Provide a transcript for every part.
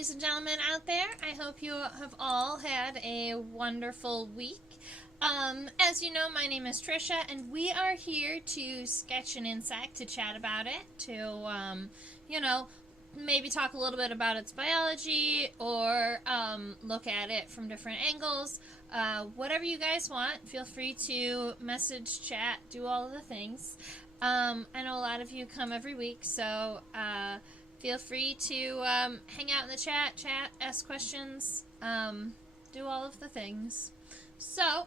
ladies and gentlemen out there. I hope you have all had a wonderful week. As you know, my name is Trisha, and we are here to sketch an insect, to chat about it, to, maybe talk a little bit about its biology, or look at it from different angles. Whatever you guys want, feel free to message, chat, do all of the things. I know a lot of you come every week, so feel free to hang out in the chat, ask questions, do all of the things. So,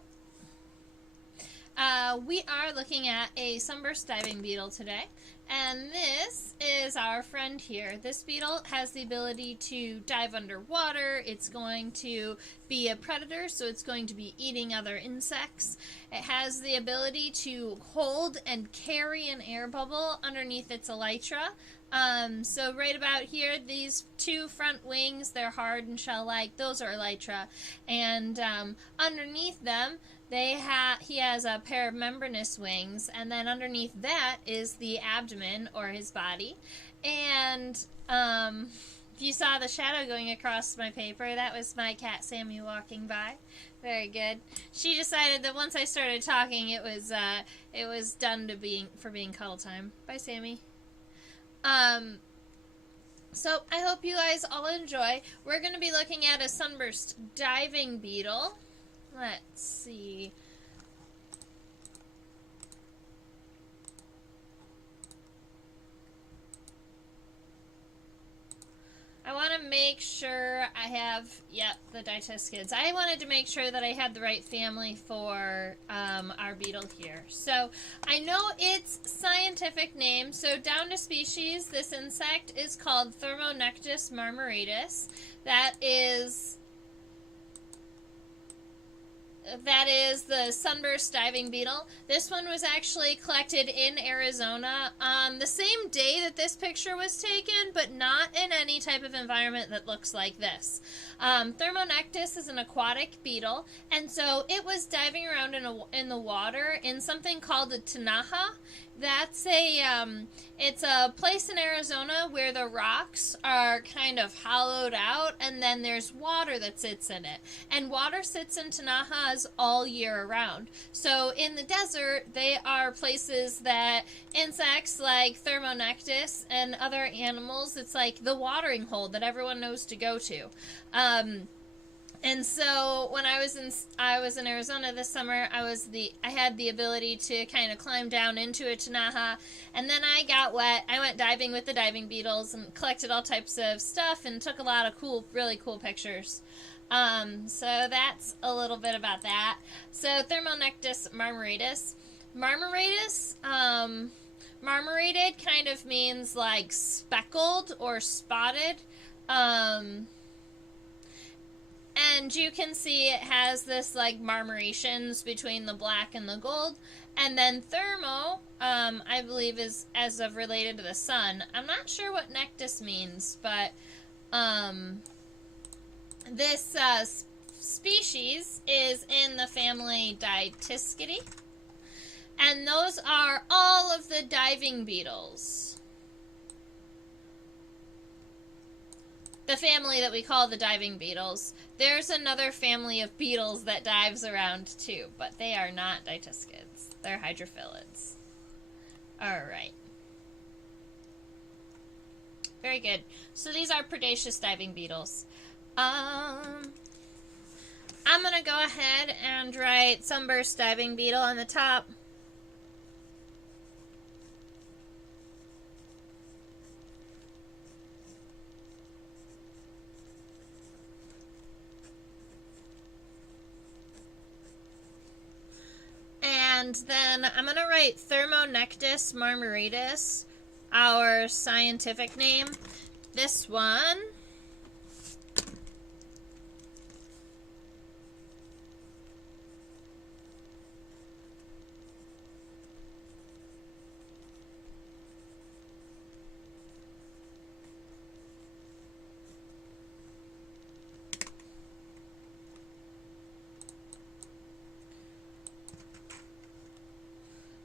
we are looking at a Sunburst diving beetle today, and this is our friend here. This beetle has the ability to dive underwater. It's going to be a predator, so it's going to be eating other insects. It has the ability to hold and carry an air bubble underneath its elytra. So right about here, these two front wings, they're hard and shell-like. Those are elytra. And underneath them, he has a pair of membranous wings, and then underneath that is the abdomen, or his body. And if you saw the shadow going across my paper, that was my cat Sammy walking by. Very good. She decided that once I started talking, it was done for being cuddle time. Bye, Sammy. So I hope you guys all enjoy. We're going to be looking at a Sunburst diving beetle. Let's see. I want to make sure I have, the Ditiscids. I wanted to make sure that I had the right family for our beetle here. So I know its scientific name. So down to species, this insect is called Thermonectis marmoratus. That is the Sunburst diving beetle. This one was actually collected in Arizona on the same day that this picture was taken, but not in any type of environment that looks like this. Thermonectis is an aquatic beetle, and so it was diving around in the water in something called a tinaja. That's it's a place in Arizona where the rocks are kind of hollowed out, and then there's water that sits in it. And water sits in tinajas all year around. So in the desert, they are places that insects like Thermonectis and other animals, it's like the watering hole that everyone knows to go to. And so when I was in Arizona this summer, I had the ability to kind of climb down into a tinaja, and then I got wet. I went diving with the diving beetles and collected all types of stuff and took a lot of really cool pictures. So that's a little bit about that. So Thermonectis marmoratus. Marmorated kind of means like speckled or spotted. And you can see it has this like marmorations between the black and the gold. And then thermo, I believe, is as of related to the sun. I'm not sure what nectus means, but this species is in the family Ditiscidae. And those are all of the diving beetles. The family that we call the diving beetles. There's another family of beetles that dives around too, but they are not Ditiscids. They're hydrophilids. Alright. Very good. So these are predaceous diving beetles. I'm going to go ahead and write Sunburst diving beetle on the top. And then I'm going to write Thermonectis marmoratus, our scientific name. This one.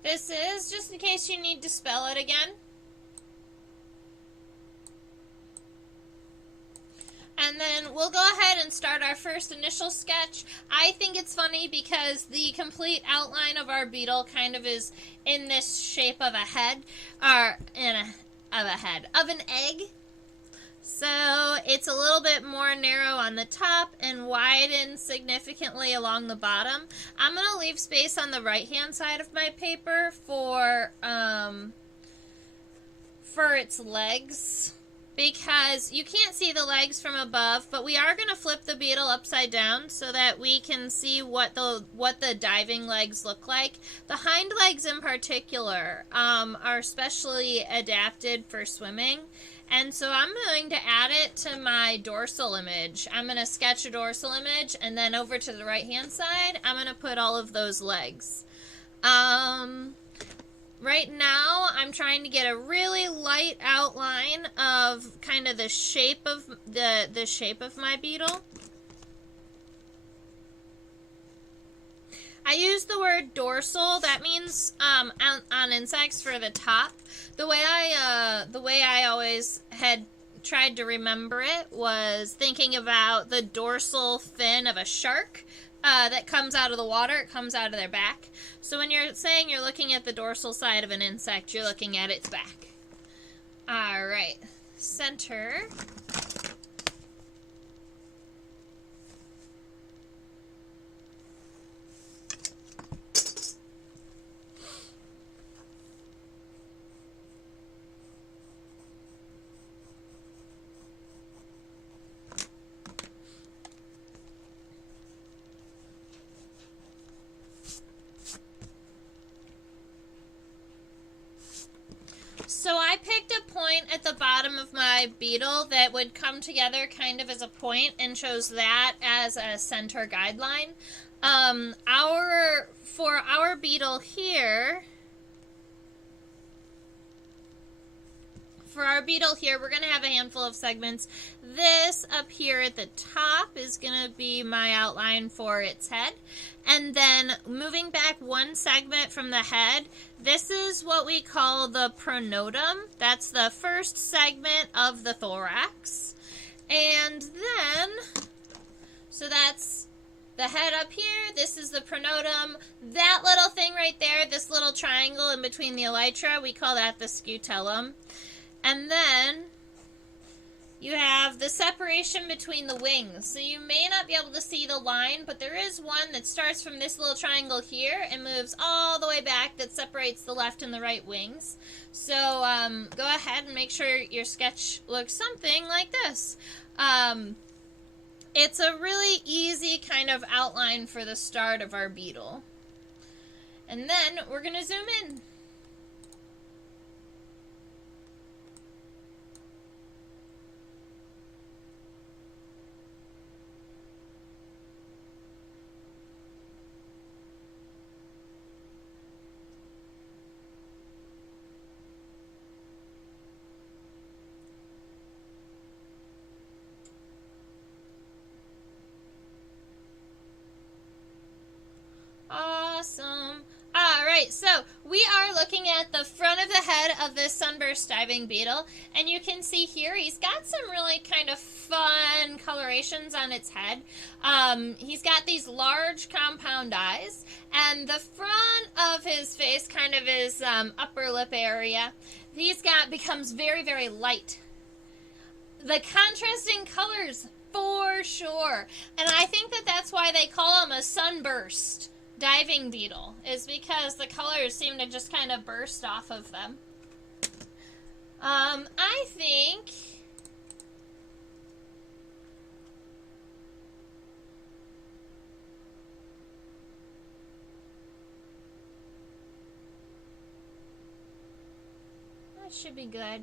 This is, just in case you need to spell it again. And then we'll go ahead and start our first initial sketch. I think it's funny because the complete outline of our beetle kind of is in this shape of a head, or of an egg. So it's a little bit more narrow on the top and widens significantly along the bottom. I'm going to leave space on the right-hand side of my paper for its legs, because you can't see the legs from above, but we are going to flip the beetle upside down so that we can see what the diving legs look like. The hind legs in particular are specially adapted for swimming, and so I'm going to add it to my dorsal image. I'm going to sketch a dorsal image, and then over to the right hand side I'm going to put all of those legs. Right now, I'm trying to get a really light outline of kind of the shape of the shape of my beetle. I use the word dorsal. That means on insects for the top. The way I always had tried to remember it was thinking about the dorsal fin of a shark. That comes out of the water, it comes out of their back. So when you're saying you're looking at the dorsal side of an insect, you're looking at its back. Alright, center. So I picked a point at the bottom of my beetle that would come together kind of as a point and chose that as a center guideline. For our beetle here, we're going to have a handful of segments. This up here at the top is going to be my outline for its head. And then moving back one segment from the head, this is what we call the pronotum. That's the first segment of the thorax. And then, so that's the head up here. This is the pronotum. That little thing right there, this little triangle in between the elytra, we call that the scutellum. And then you have the separation between the wings. So you may not be able to see the line, but there is one that starts from this little triangle here and moves all the way back that separates the left and the right wings. So go ahead and make sure your sketch looks something like this. It's a really easy kind of outline for the start of our beetle. And then we're going to zoom in. Awesome. Alright, so we are looking at the front of the head of this Sunburst diving beetle, and you can see here he's got some really kind of fun colorations on its head. He's got these large compound eyes, and the front of his face, kind of his upper lip area, becomes very, very light. The contrasting colors, for sure. And I think that that's why they call him a sunburst diving beetle, is because the colors seem to just kind of burst off of them. I think that should be good.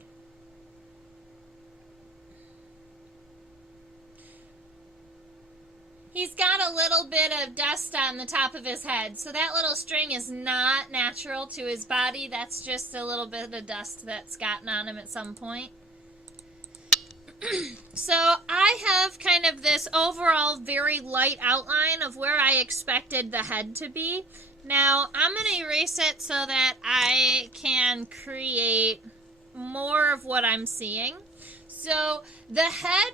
He's got a little bit of dust on the top of his head, so that little string is not natural to his body. That's just a little bit of dust that's gotten on him at some point. So I have kind of this overall very light outline of where I expected the head to be. Now I'm going to erase it so that I can create more of what I'm seeing. So the head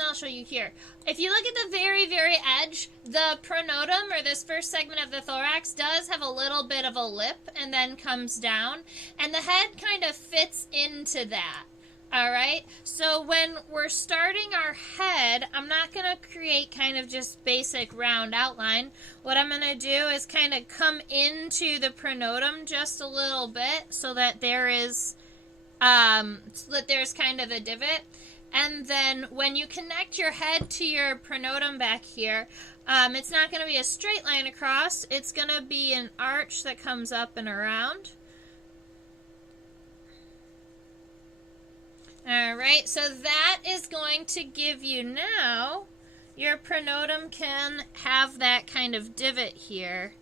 I'll show you here. If you look at the very, very edge, the pronotum, or this first segment of the thorax, does have a little bit of a lip and then comes down, and the head kind of fits into that. All right, so when we're starting our head, I'm not going to create kind of just basic round outline. What I'm going to do is kind of come into the pronotum just a little bit so that there is there's kind of a divot. And then when you connect your head to your pronotum back here, it's not going to be a straight line across. It's going to be an arch that comes up and around. All right, so that is going to give you now, your pronotum can have that kind of divot here.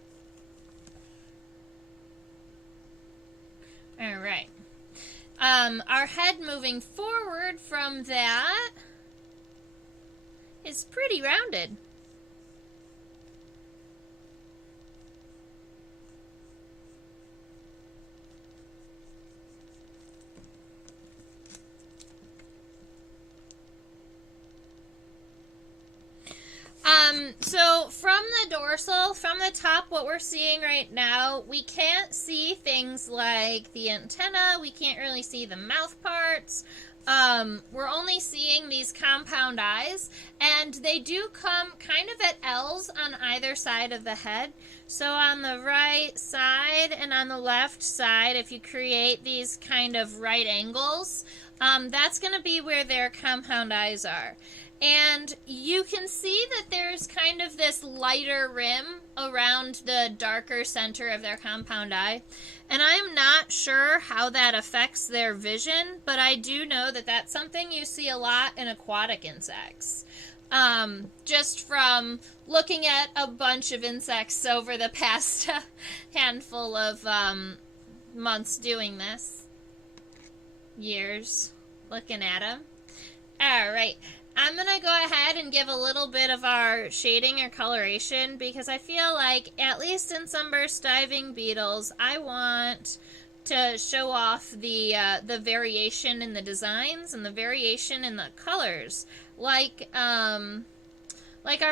All right. Our head moving forward from that is pretty rounded. So from the dorsal, from the top, what we're seeing right now, we can't see things like the antenna. We can't really see the mouth parts. We're only seeing these compound eyes, and they do come kind of at L's on either side of the head. So on the right side and on the left side, if you create these kind of right angles, that's going to be where their compound eyes are. And you can see that there's kind of this lighter rim around the darker center of their compound eye. And I'm not sure how that affects their vision, but I do know that that's something you see a lot in aquatic insects. Just from looking at a bunch of insects over the past handful of months doing this. Years looking at them. All right. I'm going to go ahead and give a little bit of our shading or coloration because I feel like, at least in Sunburst diving beetles, I want to show off the variation in the designs and the variation in the colors, like our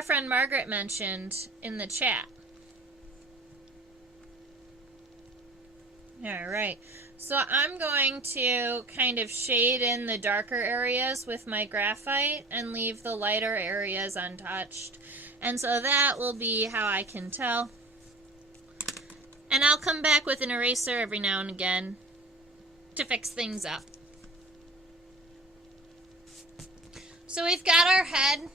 friend Margaret mentioned in the chat. All right. So I'm going to kind of shade in the darker areas with my graphite and leave the lighter areas untouched. And so that will be how I can tell. And I'll come back with an eraser every now and again to fix things up. So we've got our head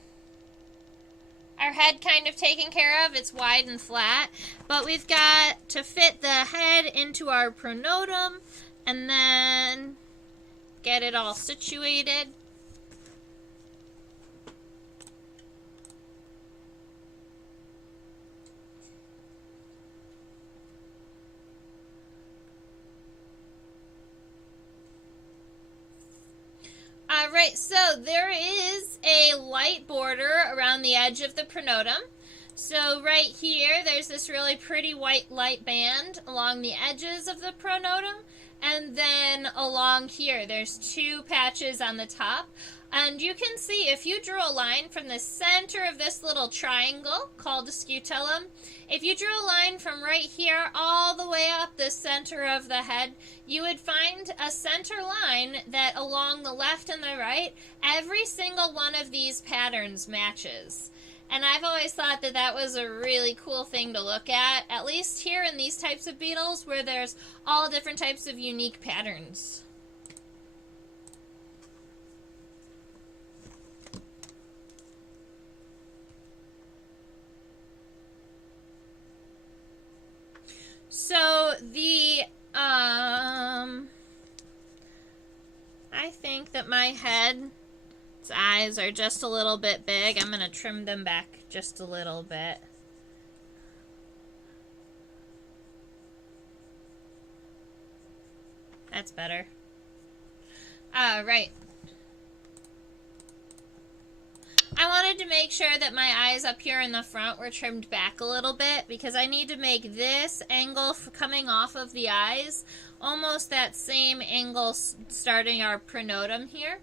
kind of taken care of. It's wide and flat, but we've got to fit the head into our pronotum and then get it all situated. Alright, so there is a light border around the edge of the pronotum. So right here, there's this really pretty white light band along the edges of the pronotum. And then along here, there's two patches on the top. And you can see, if you drew a line from the center of this little triangle called a scutellum, if you drew a line from right here all the way up the center of the head, you would find a center line that along the left and the right, every single one of these patterns matches. And I've always thought that that was a really cool thing to look at least here in these types of beetles where there's all different types of unique patterns. So the, I think that my head's eyes are just a little bit big. I'm going to trim them back just a little bit. That's better. All right. I wanted to make sure that my eyes up here in the front were trimmed back a little bit because I need to make this angle coming off of the eyes almost that same angle starting our pronotum here.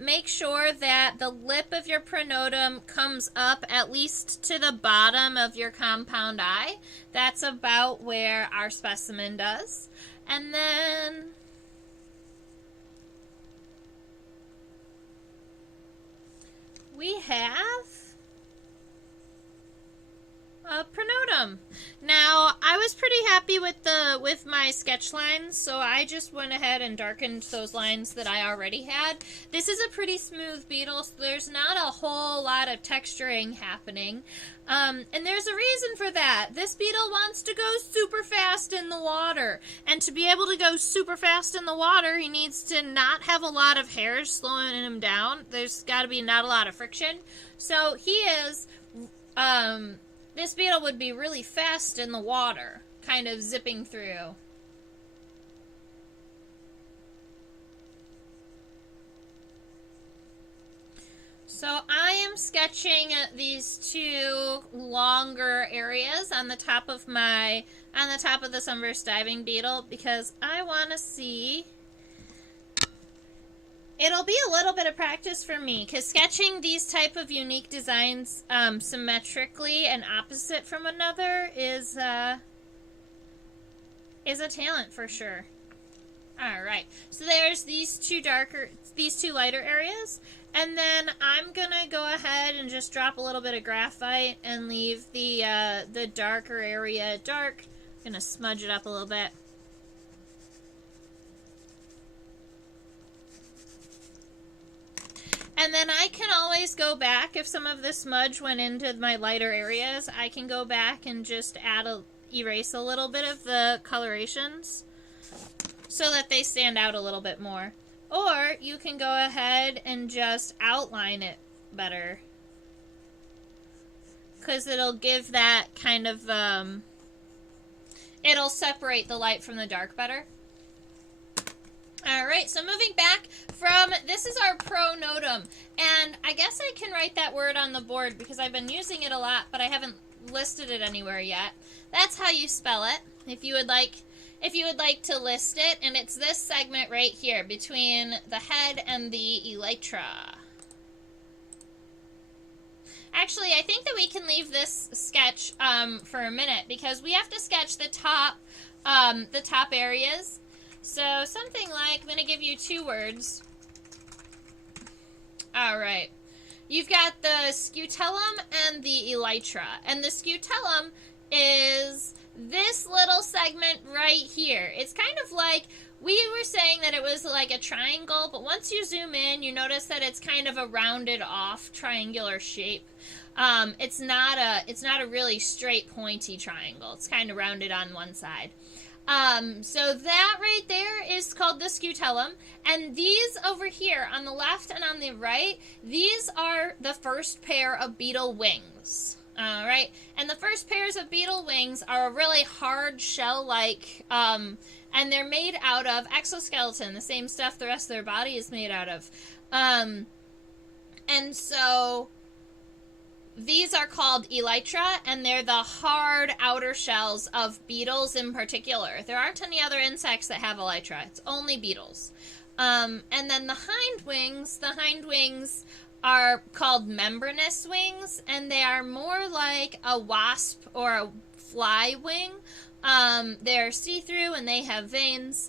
make sure that the lip of your pronotum comes up at least to the bottom of your compound eye. That's about where our specimen does. And then we have a pronotum. Now, I was pretty happy with my sketch lines, so I just went ahead and darkened those lines that I already had. This is a pretty smooth beetle, so there's not a whole lot of texturing happening. And there's a reason for that. This beetle wants to go super fast in the water. And to be able to go super fast in the water, he needs to not have a lot of hairs slowing him down. There's got to be not a lot of friction. So he is, this beetle would be really fast in the water, kind of zipping through. So I am sketching these two longer areas on the top of the Sunburst diving beetle because I want to see. It'll be a little bit of practice for me because sketching these type of unique designs symmetrically and opposite from another is a talent for sure. All right, so there's these two lighter areas, and then I'm gonna go ahead and just drop a little bit of graphite and leave the darker area dark. I'm gonna smudge it up a little bit. And then I can always go back, if some of the smudge went into my lighter areas, I can go back and just erase a little bit of the colorations so that they stand out a little bit more. Or you can go ahead and just outline it better, because it'll give that kind of, it'll separate the light from the dark better. Alright, so moving back from, this is our pronotum, and I guess I can write that word on the board because I've been using it a lot, but I haven't listed it anywhere yet. That's how you spell it, if you would like to list it, and it's this segment right here, between the head and the elytra. Actually, I think that we can leave this sketch for a minute, because we have to sketch the top areas. So something like, I'm going to give you two words. All right. You've got the scutellum and the elytra. And the scutellum is this little segment right here. It's kind of like, we were saying that it was like a triangle, but once you zoom in, you notice that it's kind of a rounded off triangular shape. It's not a really straight pointy triangle. It's kind of rounded on one side. So that right there is called the scutellum, and these over here on the left and on the right, these are the first pair of beetle wings. Alright, and the first pairs of beetle wings are a really hard shell-like, and they're made out of exoskeleton, the same stuff the rest of their body is made out of. And so these are called elytra, and they're the hard outer shells of beetles in particular. There aren't any other insects that have elytra. It's only beetles. And then the hind wings are called membranous wings, and they are more like a wasp or a fly wing. They're see-through and they have veins,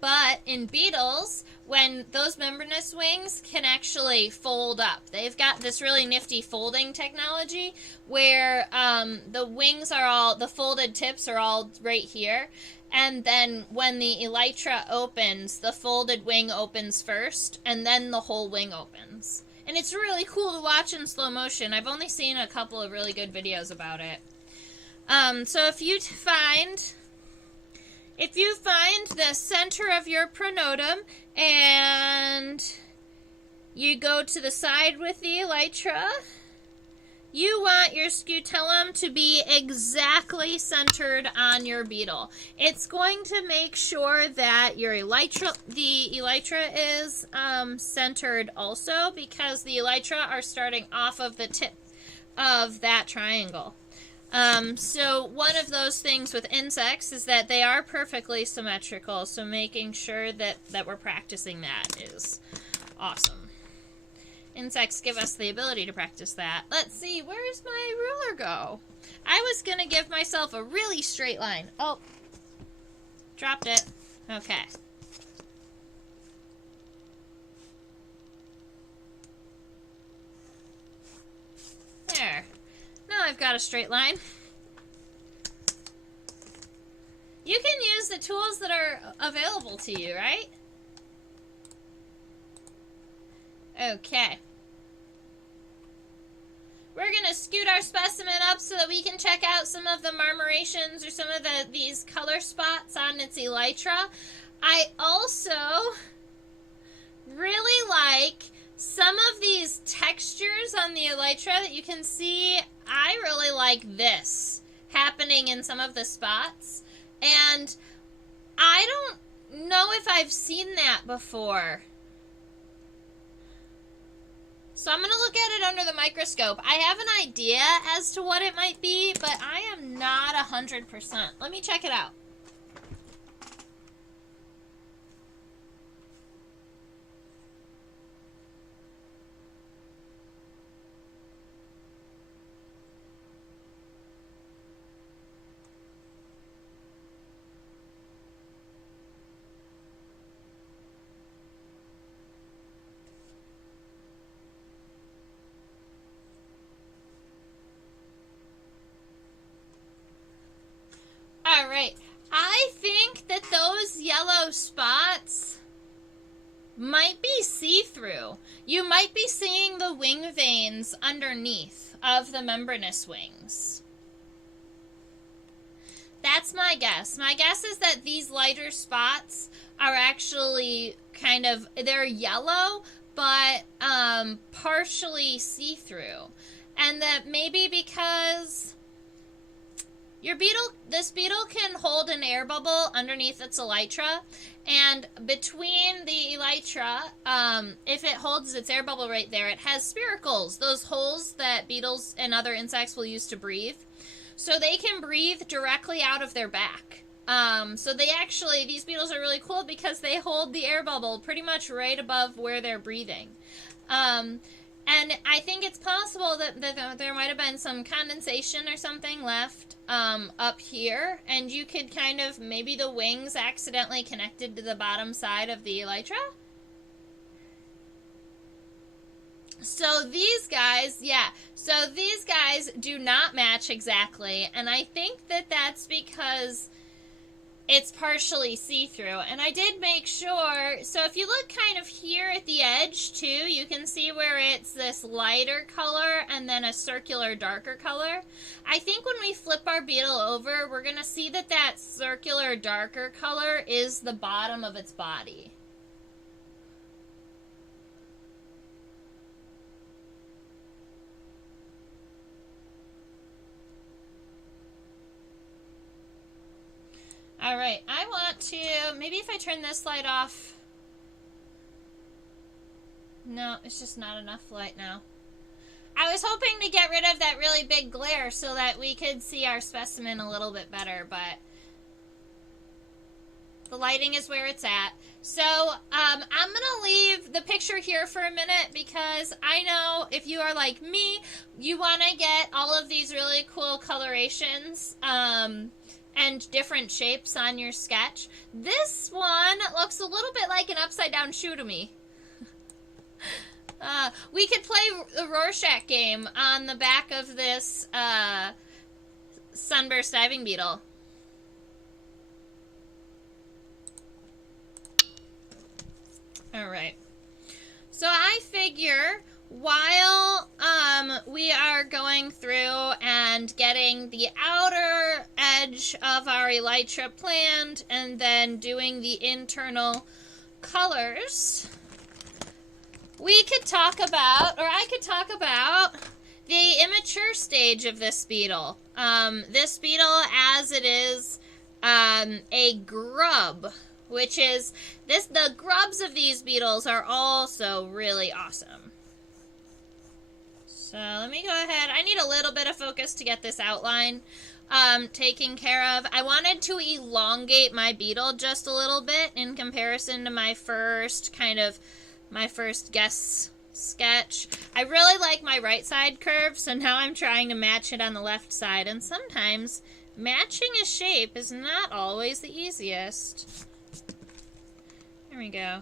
but in beetles, when those membranous wings can actually fold up. They've got this really nifty folding technology where the wings are all, the folded tips are all right here, and then when the elytra opens, the folded wing opens first, and then the whole wing opens. And it's really cool to watch in slow motion. I've only seen a couple of really good videos about it. So if you find the center of your pronotum and you go to the side with the elytra, you want your scutellum to be exactly centered on your beetle. It's going to make sure that your the elytra is centered also, because the elytra are starting off of the tip of that triangle. So one of those things with insects is that they are perfectly symmetrical, so making sure that we're practicing that is Awesome. Insects give us the ability to practice that. Let's see, where's my ruler go? I was gonna give myself a really straight line. Oh, dropped it. Okay. There. Now I've got a straight line. You can use the tools that are available to you, right? Okay. We're going to scoot our specimen up so that we can check out some of the marmorations or some of these color spots on its elytra. I also really like some of these textures on the elytra that you can see. I really like this happening in some of the spots. And I don't know if I've seen that before. So I'm going to look at it under the microscope. I have an idea as to what it might be, but I am not 100%. Let me check it out. All right. I think that those yellow spots might be see-through. You might be seeing the wing veins underneath of the membranous wings. That's my guess. My guess is that these lighter spots are actually kind of, they're yellow, but partially see-through. And that maybe because this beetle can hold an air bubble underneath its elytra, and between the elytra, if it holds its air bubble right there, it has spiracles, those holes that beetles and other insects will use to breathe. So they can breathe directly out of their back. So these beetles are really cool because they hold the air bubble pretty much right above where they're breathing. And I think it's possible that there might have been some condensation or something left up here, and you could kind of, maybe the wings accidentally connected to the bottom side of the elytra. So these guys, these guys do not match exactly, and I think that that's because it's partially see-through. And I did make sure, so if you look kind of here at the edge too, you can see where it's this lighter color and then a circular darker color. I think when we flip our beetle over, we're going to see that that circular darker color is the bottom of its body. All right, I want to, maybe if I turn this light off. No, it's just not enough light now. I was hoping to get rid of that really big glare so that we could see our specimen a little bit better, but the lighting is where it's at. So I'm going to leave the picture here for a minute because I know if you are like me, you want to get all of these really cool colorations and different shapes on your sketch. This one looks a little bit like an upside down shoe to me. We could play the Rorschach game on the back of this Sunburst diving beetle. Alright. So I figure while we are going through and getting the outer edge of our elytra planned and then doing the internal colors, we could talk about, or I could talk about, the immature stage of this beetle. This beetle, as it is a grub, which is, the grubs of these beetles are also really awesome. So let me go ahead. I need a little bit of focus to get this outline taken care of. I wanted to elongate my beetle just a little bit in comparison to my first kind of my first guess sketch. I really like my right side curve, so now I'm trying to match it on the left side, and sometimes matching a shape is not always the easiest. There we go.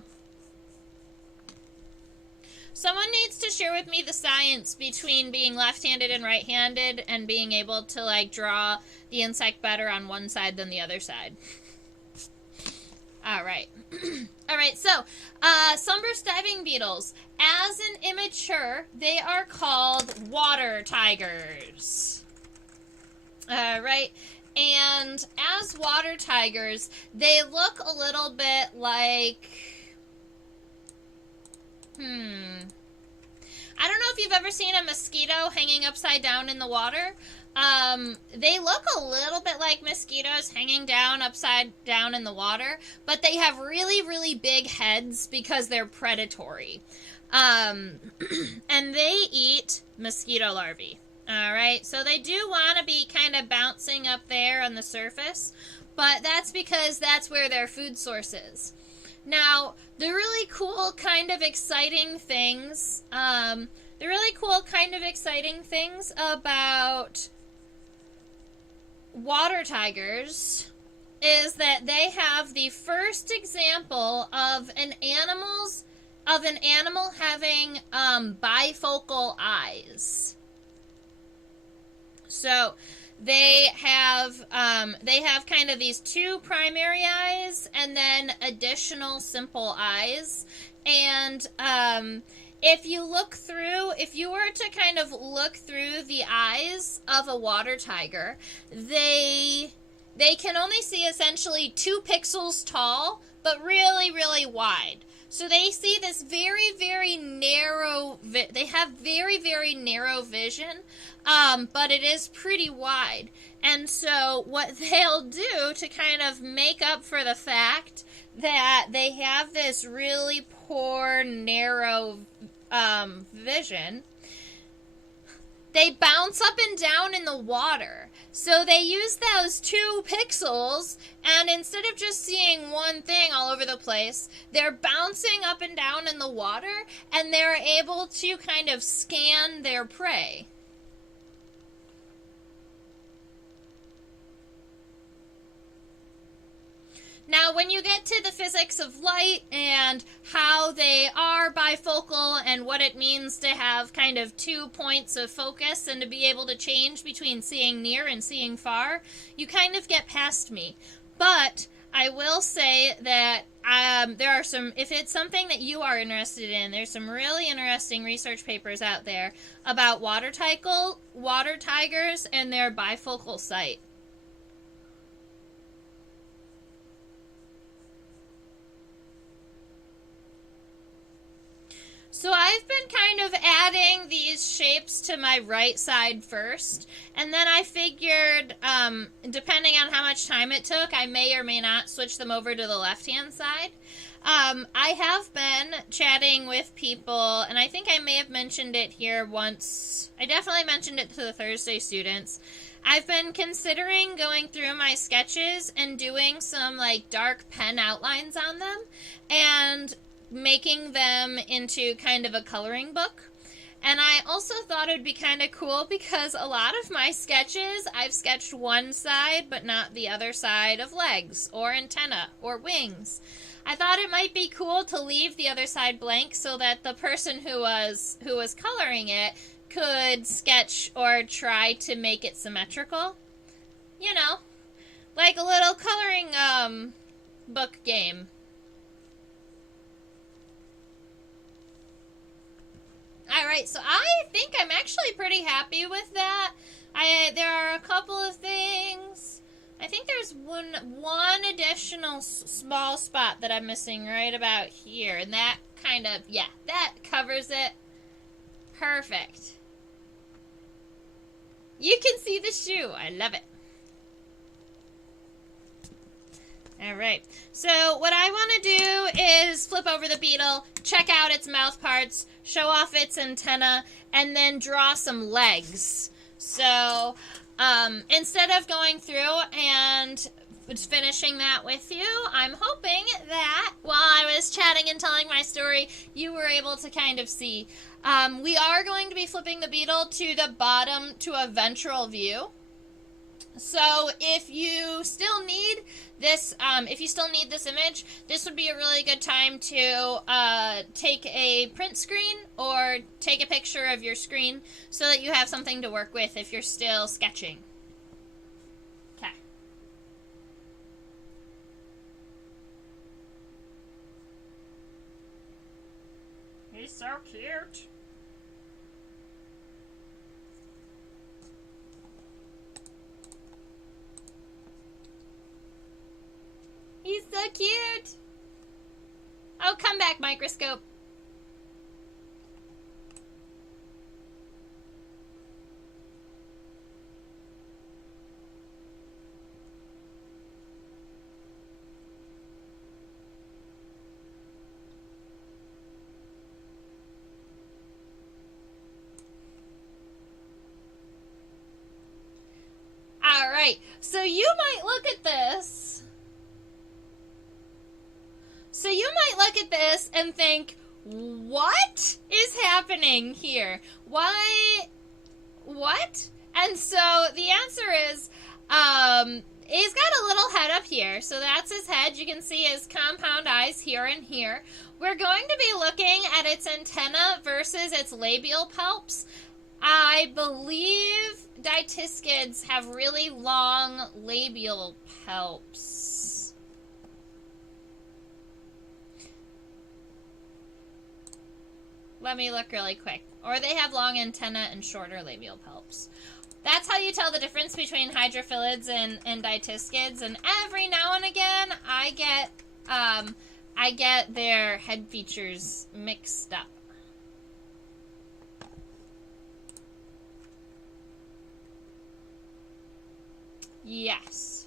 Someone needs to share with me the science between being left-handed and right-handed and being able to, like, draw the insect better on one side than the other side. All right. All right, so sunburst diving beetles. As an immature, they are called water tigers. All right. And as water tigers, they look a little bit like... I don't know if you've ever seen a mosquito hanging upside down in the water. They look a little bit like mosquitoes hanging down upside down in the water, but they have really, really big heads because they're predatory. And they eat mosquito larvae. All right, so they do want to be kind of bouncing up there on the surface, but that's because that's where their food source is. Now, the really cool kind of exciting things, about water tigers is that they have the first example of an animal having bifocal eyes. So they have kind of these two primary eyes and then additional simple eyes. And if you were to kind of look through the eyes of a water tiger, they can only see essentially 2 pixels tall, but really, really wide. So they see this very, very narrow, they have very, very narrow vision, but it is pretty wide. And so what they'll do to kind of make up for the fact that they have this really poor, narrow vision, they bounce up and down in the water. So they use those 2 pixels, and instead of just seeing one thing all over the place, they're bouncing up and down in the water, and they're able to kind of scan their prey. Now, when you get to the physics of light and how they are bifocal and what it means to have kind of 2 points of focus and to be able to change between seeing near and seeing far, you kind of get past me. But I will say that there are some, if it's something that you are interested in, there's some really interesting research papers out there about water tigers and their bifocal sight. So I've been kind of adding these shapes to my right side first, and then I figured, depending on how much time it took, I may or may not switch them over to the left-hand side. I have been chatting with people, and I think I may have mentioned it here once. I definitely mentioned it to the Thursday students. I've been considering going through my sketches and doing some, like, dark pen outlines on them, and making them into kind of a coloring book. And I also thought it would be kind of cool because a lot of my sketches, I've sketched one side but not the other side of legs or antenna or wings. I thought it might be cool to leave the other side blank so that the person who was coloring it could sketch or try to make it symmetrical. You know, like a little coloring book game. Alright, so I think I'm actually pretty happy with that. There are a couple of things. I think there's one additional small spot that I'm missing right about here. And that kind of, yeah, that covers it. Perfect. You can see the shoe. I love it. Alright, so what I want to do is flip over the beetle, check out its mouth parts, show off its antenna, and then draw some legs. So, instead of going through and finishing that with you, I'm hoping that while I was chatting and telling my story, you were able to kind of see. We are going to be flipping the beetle to the bottom to a ventral view. So if you still need this, image, this would be a really good time to take a print screen or take a picture of your screen so that you have something to work with if you're still sketching. Okay. He's so cute. He's so cute. Oh, come back, Microscope. All right, so you might look at this. So you might look at this and think, what is happening here? Why? What? And so the answer is, he's got a little head up here. So that's his head. You can see his compound eyes here and here. We're going to be looking at its antenna versus its labial palps. I believe Dytiscids have really long labial palps. Let me look really quick. Or they have long antenna and shorter labial palps. That's how you tell the difference between hydrophilids and Dytiscids. And every now and again, I get their head features mixed up. Yes.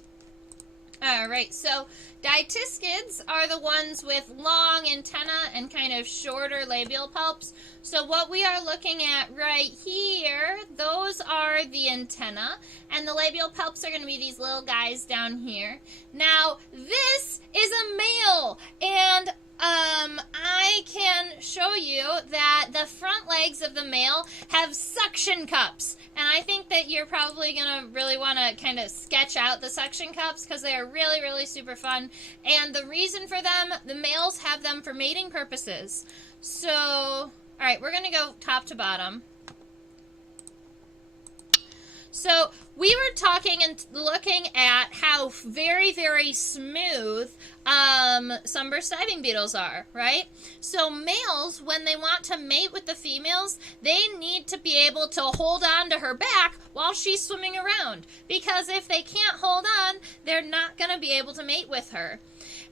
All right, so Dytiscids are the ones with long antenna and kind of shorter labial palps. So what we are looking at right here, those are the antenna, and the labial palps are going to be these little guys down here. Now, this is a male, and I can show you that the front legs of the male have suction cups. And I think that you're probably going to really want to kind of sketch out the suction cups because they are really, really super fun. And the reason for them, the males have them for mating purposes. So, all right, we're going to go top to bottom. So we were talking and looking at how very, very smooth sunburst diving beetles are, right? So males, when they want to mate with the females, they need to be able to hold on to her back while she's swimming around. Because if they can't hold on, they're not going to be able to mate with her.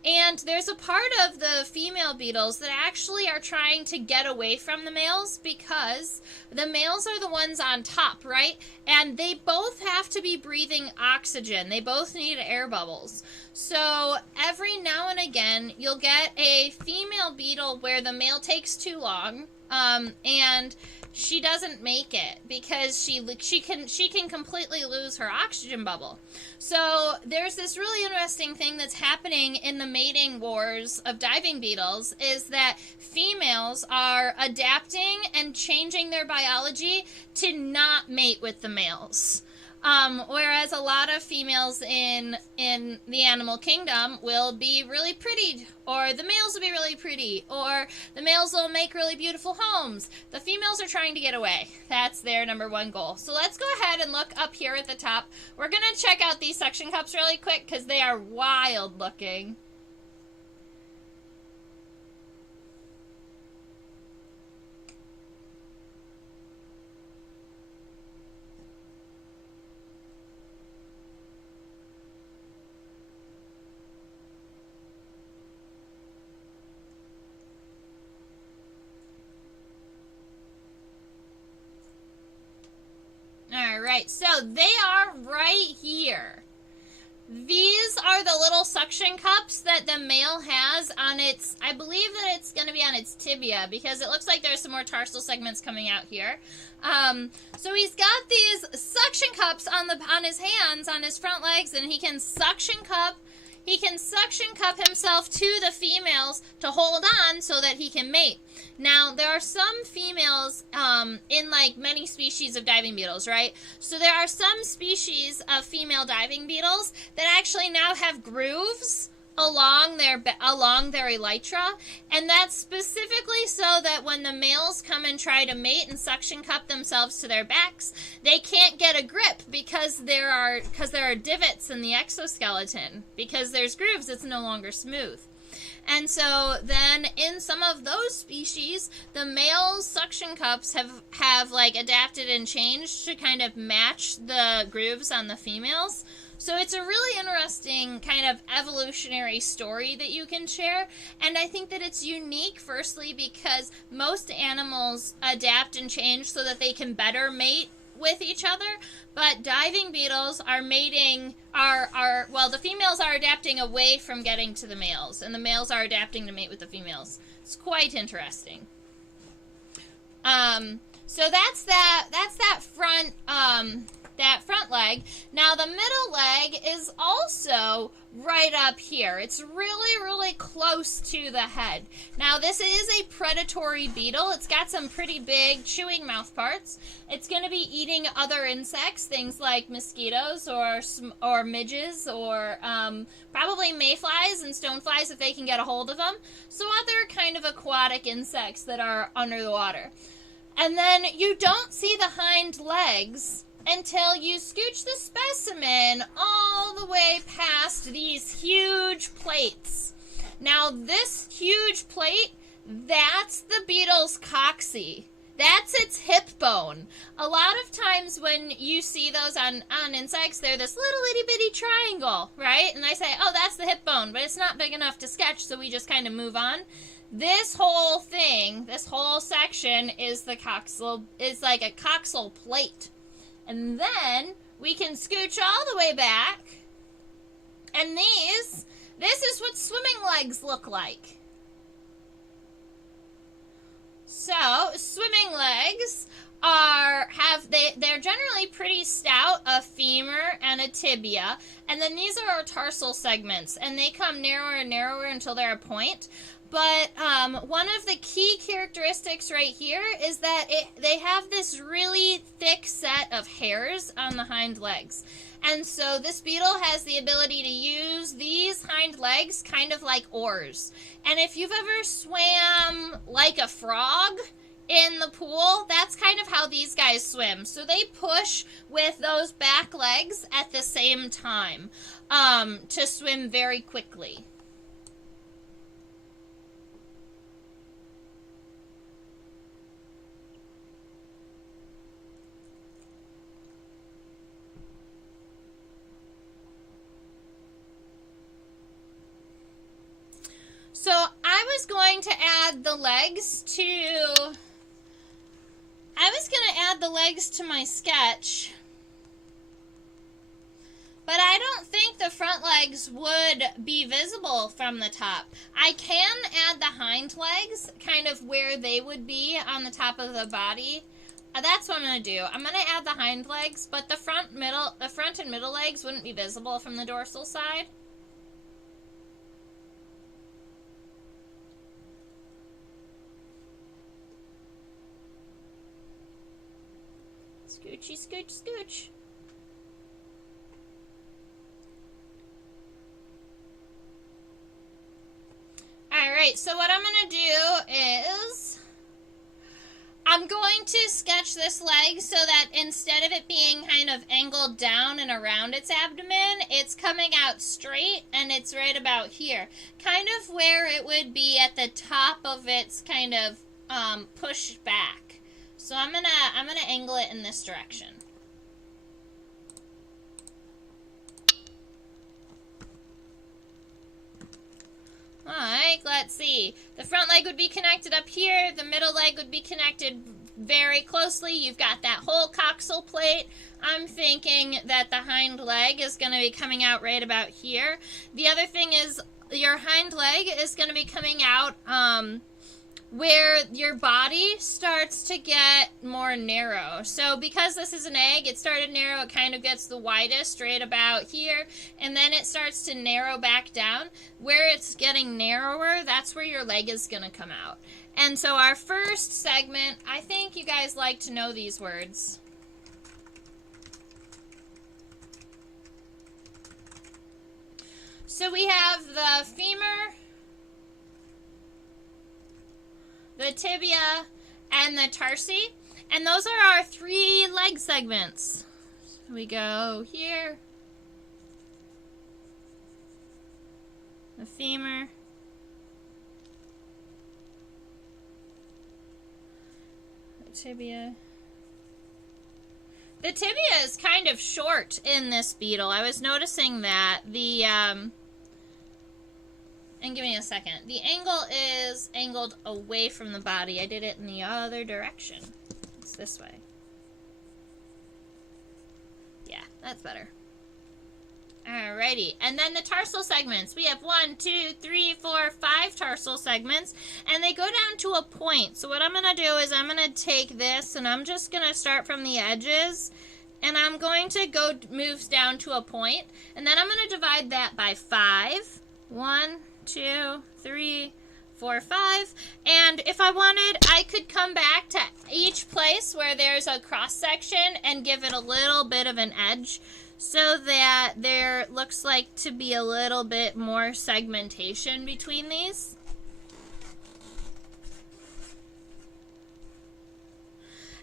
And there's a part of the female beetles that actually are trying to get away from the males because the males are the ones on top, right? And they both have to be breathing oxygen. They both need air bubbles. So every now and again, you'll get a female beetle where the male takes too long, and she doesn't make it because she can completely lose her oxygen bubble. So there's this really interesting thing that's happening in the mating wars of diving beetles is that females are adapting and changing their biology to not mate with the males. Whereas a lot of females in the animal kingdom will be really pretty, or the males will be really pretty, or the males will make really beautiful homes. The females are trying to get away. That's their number one goal. So let's go ahead and look up here at the top. We're going to check out these suction cups really quick because they are wild looking. Alright, so they are right here. These are the little suction cups that the male has on its, I believe that it's going to be on its tibia because it looks like there's some more tarsal segments coming out here. So he's got these suction cups on his hands, on his front legs, and he can suction cup he can suction cup himself to the females to hold on so that he can mate. Now, there are some females in like many species of diving beetles, right? So there are some species of female diving beetles that actually now have grooves along their elytra, and that's specifically so that when the males come and try to mate and suction cup themselves to their backs, they can't get a grip because there are divots in the exoskeleton. Because there's grooves, it's no longer smooth. And so then in some of those species, the male suction cups have like adapted and changed to kind of match the grooves on the females. So it's a really interesting kind of evolutionary story that you can share. And I think that it's unique, firstly, because most animals adapt and change so that they can better mate with each other. But diving beetles are mating, well, the females are adapting away from getting to the males, and the males are adapting to mate with the females. It's quite interesting. So that's that front leg. Now the middle leg is also right up here. It's really, really close to the head. Now this is a predatory beetle. It's got some pretty big chewing mouth parts. It's going to be eating other insects, things like mosquitoes or midges or probably mayflies and stoneflies if they can get a hold of them. So other kind of aquatic insects that are under the water. And then you don't see the hind legs until you scooch the specimen all the way past these huge plates. Now this huge plate, that's the beetle's coccyx. That's its hip bone. A lot of times when you see those on insects, they're this little itty bitty triangle, right? And I say, oh, that's the hip bone, but it's not big enough to sketch, so we just kind of move on. This whole thing, this whole section is the coxal, is like a coxal plate. And then we can scooch all the way back. And this is what swimming legs look like. So, swimming legs they're generally pretty stout, a femur and a tibia. And then these are our tarsal segments, and they come narrower and narrower until they're a point. But one of the key characteristics right here is that they have this really thick set of hairs on the hind legs. And so this beetle has the ability to use these hind legs kind of like oars. And if you've ever swam like a frog in the pool, that's kind of how these guys swim. So they push with those back legs at the same time to swim very quickly. So I was going to add the legs to my sketch, but I don't think the front legs would be visible from the top. I can add the hind legs kind of where they would be on the top of the body. That's what I'm going to do. I'm going to add the hind legs, but the front and middle legs wouldn't be visible from the dorsal side. Scoochy, scooch, scooch. Alright, so what I'm going to do is I'm going to sketch this leg so that instead of it being kind of angled down and around its abdomen, it's coming out straight and it's right about here. Kind of where it would be at the top of its kind of pushed back. So I'm gonna angle it in this direction. Alright, let's see. The front leg would be connected up here. The middle leg would be connected very closely. You've got that whole coxal plate. I'm thinking that the hind leg is going to be coming out right about here. The other thing is your hind leg is going to be coming out where your body starts to get more narrow. So because this is an egg, it started narrow, it kind of gets the widest right about here, and then it starts to narrow back down. Where it's getting narrower, that's where your leg is going to come out. And so our first segment, I think you guys like to know these words. So we have the femur, the tibia, and the tarsi. And those are our 3 leg segments. So we go here, the femur, the tibia. The tibia is kind of short in this beetle. I was noticing that. And give me a second. The angle is angled away from the body. I did it in the other direction. It's this way. Yeah, that's better. Alrighty. And then the tarsal segments. We have 1, 2, 3, 4, 5 tarsal segments. And they go down to a point. So what I'm going to do is I'm going to take this and I'm just going to start from the edges. And I'm going to go moves down to a point. And then I'm going to divide that by 5. 1, 2, 3, 4, 5. And if I wanted, I could come back to each place where there's a cross section and give it a little bit of an edge so that there looks like to be a little bit more segmentation between these.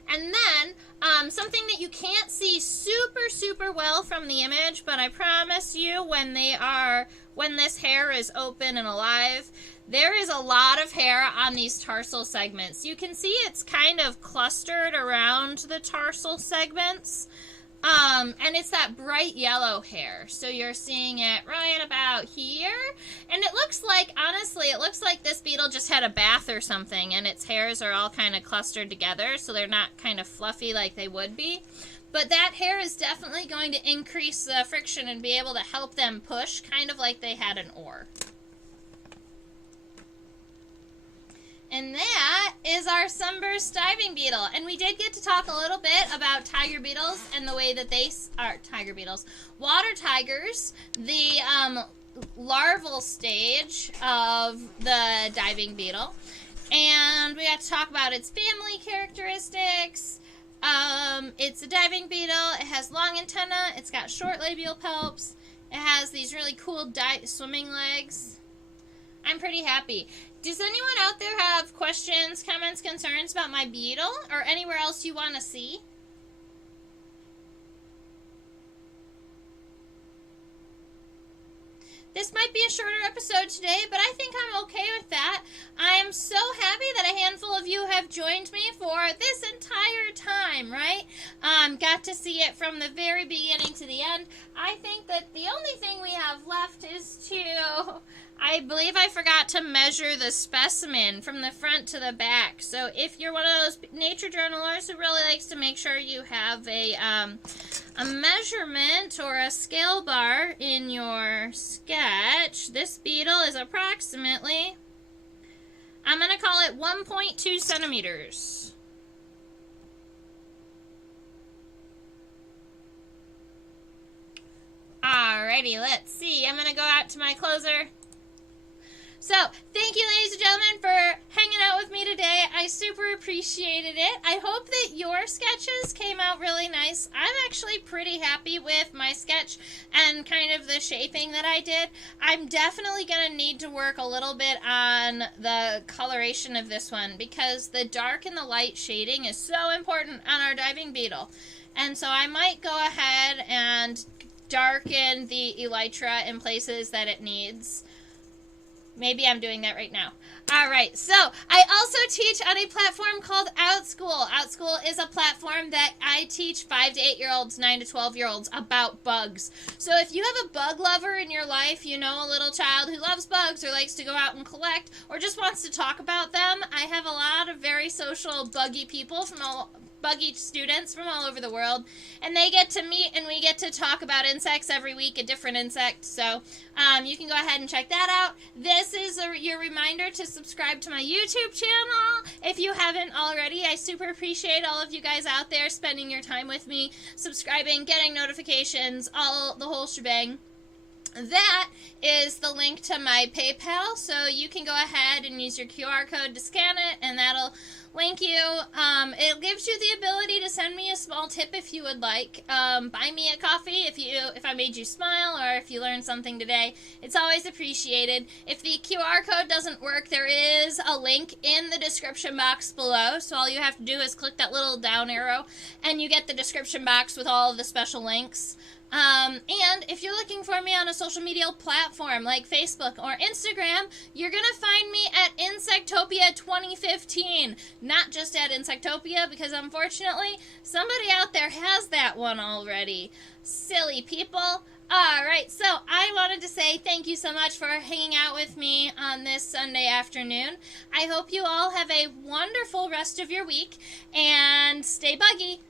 And then something that you can't see super well from the image, but I promise you when this hair is open and alive, there is a lot of hair on these tarsal segments. You can see it's kind of clustered around the tarsal segments. And it's that bright yellow hair. So you're seeing it right about here. And it looks like, honestly, it looks like this beetle just had a bath or something and its hairs are all kind of clustered together so they're not kind of fluffy like they would be. But that hair is definitely going to increase the friction and be able to help them push, kind of like they had an oar. And that is our Sunburst diving beetle. And we did get to talk a little bit about tiger beetles and the way that they are tiger beetles. Water tigers, the larval stage of the diving beetle. And we got to talk about its family characteristics. It's a diving beetle. It has long antennae. It's got short labial palps. It has these really cool swimming legs. I'm pretty happy. Does anyone out there have questions, comments, concerns about my beetle or anywhere else you want to see? This might be a shorter episode today, but I think I'm okay with that. I am so happy that a handful of you have joined me for this entire time, right? Got to see it from the very beginning to the end. I think that the only thing we have left is to... I believe I forgot to measure the specimen from the front to the back. So if you're one of those nature journalers who really likes to make sure you have a measurement or a scale bar in your sketch, this beetle is approximately, I'm going to call it 1.2 centimeters. Alrighty, let's see. I'm going to go out to my closer. So, thank you, ladies and gentlemen, for hanging out with me today. I super appreciated it. I hope that your sketches came out really nice. I'm actually pretty happy with my sketch and kind of the shaping that I did. I'm definitely going to need to work a little bit on the coloration of this one because the dark and the light shading is so important on our diving beetle. And so I might go ahead and darken the elytra in places that it needs. Maybe I'm doing that right now. All right, so I also teach on a platform called OutSchool. OutSchool is a platform that I teach 5 to 8-year-olds, 9 to 12-year-olds about bugs. So if you have a bug lover in your life, you know, a little child who loves bugs or likes to go out and collect or just wants to talk about them, I have a lot of very social, buggy people from buggy students from all over the world, and they get to meet and we get to talk about insects every week, a different insect. So you can go ahead and check that out. This is your reminder to subscribe to my YouTube channel if you haven't already. I super appreciate all of you guys out there spending your time with me, subscribing, getting notifications, all the whole shebang. That is the link to my PayPal, so you can go ahead and use your QR code to scan it, and that'll link you. It gives you the ability to send me a small tip if you would like. Buy me a coffee if I made you smile or if you learned something today. It's always appreciated. If the QR code doesn't work, there is a link in the description box below, so all you have to do is click that little down arrow, and you get the description box with all of the special links. And if you're looking for me on a social media platform like Facebook or Instagram, you're going to find me at Insectopia 2015. Not just at Insectopia, because unfortunately, somebody out there has that one already. Silly people. Alright, so I wanted to say thank you so much for hanging out with me on this Sunday afternoon. I hope you all have a wonderful rest of your week, and stay buggy.